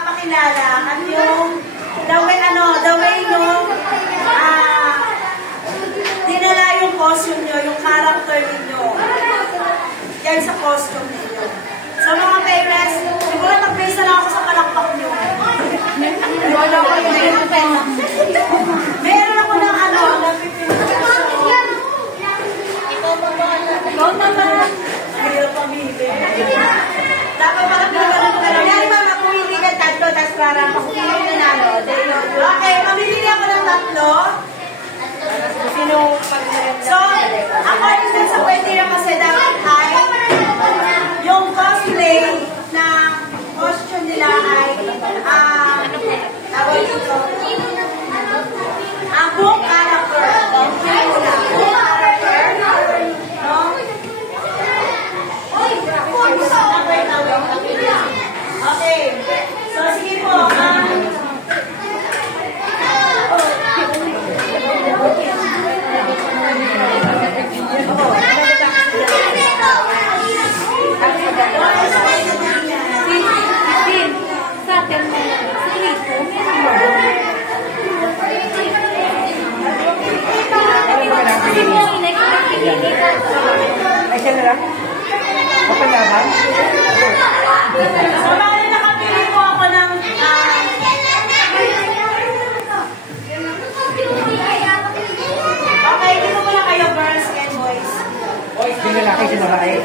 ipapakilala at yung the way nung dinala yung costume nyo, yung character ninyo. Yan sa costume ninyo. So mga parents, siguro mag-base na ako sa palakpak nyo. Meron ako ng nagpipinagkasyon. Ikaw naman. Mahirap pamili. Dapat makapagalaman na lang. Yan mama, kung hindi ka tatlo, tapos para pakupili na nalo. Okay, mamili ako ng tatlo. So, according din sa criteria kasi dapat ay yung cosplay na costume nila ay tawag dito ang buong character. Buong character. No? Okay. So, sige po. Ay, siya na lang? Kapalaban? So, bali nakapili po ako ng okay, dito po na kayo, girls and boys. Hindi lalaki, si babae.